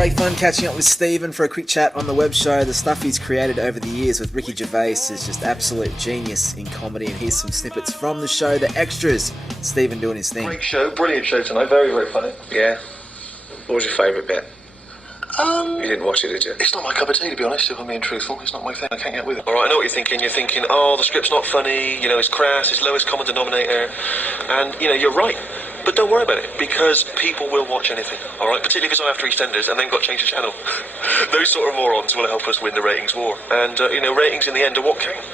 great fun catching up with Stephen for a quick chat on the web show. The stuff he's created over the years with Ricky Gervais is just absolute genius in comedy, and here's some snippets from the show, The Extras. Stephen doing his thing. Great show, brilliant show tonight, very, very funny. Yeah? What was your favourite bit? You didn't watch it, did you? It's not my cup of tea, to be honest, if I'm being truthful. It's not my thing, I can't get with it. Alright, I know what you're thinking. You're thinking, oh, the script's not funny, you know, it's crass, it's lowest common denominator. And, you know, you're right. But don't worry about it, because people will watch anything, alright? Particularly if it's on after EastEnders and then got to change the channel. Those sort of morons will help us win the ratings war. And, you know, ratings in the end are what count.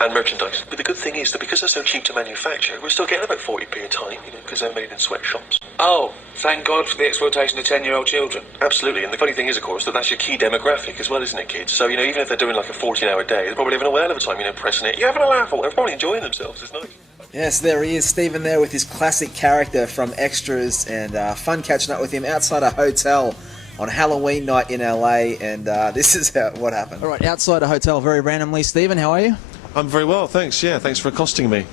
And merchandise. But the good thing is that because they're so cheap to manufacture, we're still getting about 40p a time, you know, because they're made in sweatshops. Oh, thank God for the exploitation of 10-year-old children. Absolutely, and the funny thing is, of course, that that's your key demographic as well, isn't it, kids? So, you know, even if they're doing like a 14-hour day, they're probably having a whale of a time, you know, pressing it. You're having a laugh, or they're probably enjoying themselves, it's nice. Yes, there he is, Stephen there with his classic character from Extras, and fun catching up with him outside a hotel on Halloween night in LA, and this is what happened. All right, outside a hotel very randomly. Stephen, how are you? I'm very well, thanks, yeah, thanks for accosting me.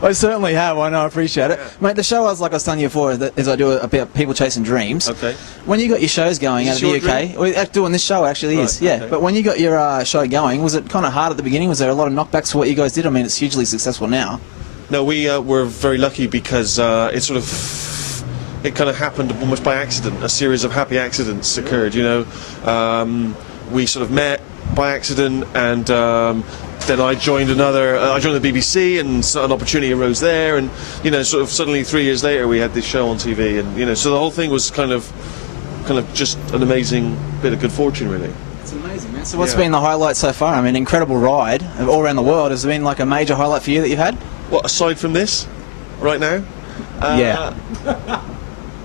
I certainly have, I know, I appreciate it. Mate, the show, like I was telling you before, is I do about people chasing dreams. Okay. When you got your shows going out of the UK, we're doing this show actually is, yeah. Okay. But when you got your show going, was it kind of hard at the beginning? Was there a lot of knockbacks for what you guys did? I mean, it's hugely successful now. No, we were very lucky because it kind of happened almost by accident. A series of happy accidents occurred, you know. We sort of met by accident, and then I joined I joined the BBC, and so an opportunity arose there, and, you know, sort of suddenly 3 years later we had this show on TV, and, you know, so the whole thing was kind of just an amazing bit of good fortune, really. It's amazing, man. So what's been the highlight so far? I mean, incredible ride all around the world. Has there been like a major highlight for you that you've had? What, aside from this, right now? Yeah.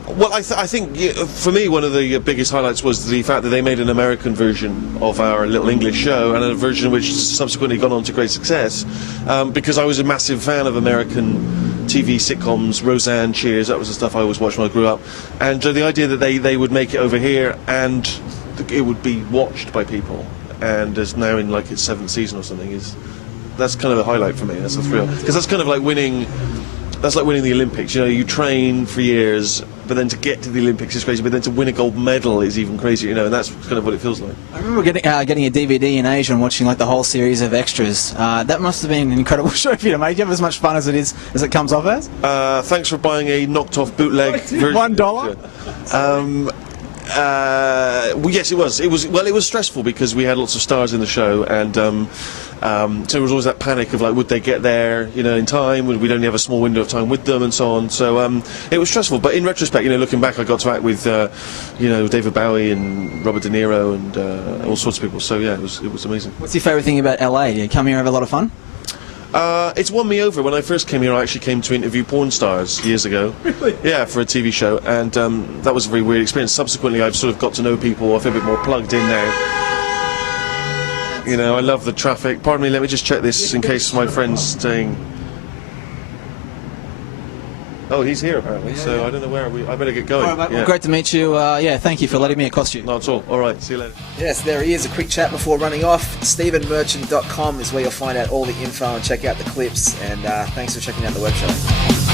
Well, I think for me one of the biggest highlights was the fact that they made an American version of our little English show, and a version which subsequently gone on to great success, because I was a massive fan of American TV sitcoms, Roseanne, Cheers, that was the stuff I always watched when I grew up, and the idea that they would make it over here and it would be watched by people, and is now in like its 7th season or something, that's kind of a highlight for me. That's a thrill, because that's kind of like winning. That's like winning the Olympics. You know, you train for years, but then to get to the Olympics is crazy. But then to win a gold medal is even crazier. You know, and that's kind of what it feels like. I remember getting a DVD in Asia and watching like the whole series of Extras. That must have been an incredible show for you to make. Do you have as much fun as it comes off as? Thanks for buying a knocked-off bootleg version. $1. Well, yes, it was. It was stressful because we had lots of stars in the show, and so there was always that panic of like, would they get there, you know, in time? We'd only have a small window of time with them, and so on. So it was stressful. But in retrospect, you know, looking back, I got to act with, you know, David Bowie and Robert De Niro and all sorts of people. So yeah, it was amazing. What's your favourite thing about LA? Do you come here and have a lot of fun? It's won me over. When I first came here, I actually came to interview porn stars years ago. Really? Yeah, for a TV show, and that was a very weird experience. Subsequently, I've sort of got to know people. I feel a bit more plugged in now. You know, I love the traffic. Pardon me, let me just check this in case my friend's staying. Oh, he's here apparently, so I don't know where I better get going. All right, mate. Well, great to meet you. Yeah, thank you for letting me accost you. Not at all. All right, see you later. Yes, there he is, a quick chat before running off. StephenMerchant.com is where you'll find out all the info and check out the clips, and thanks for checking out the web show.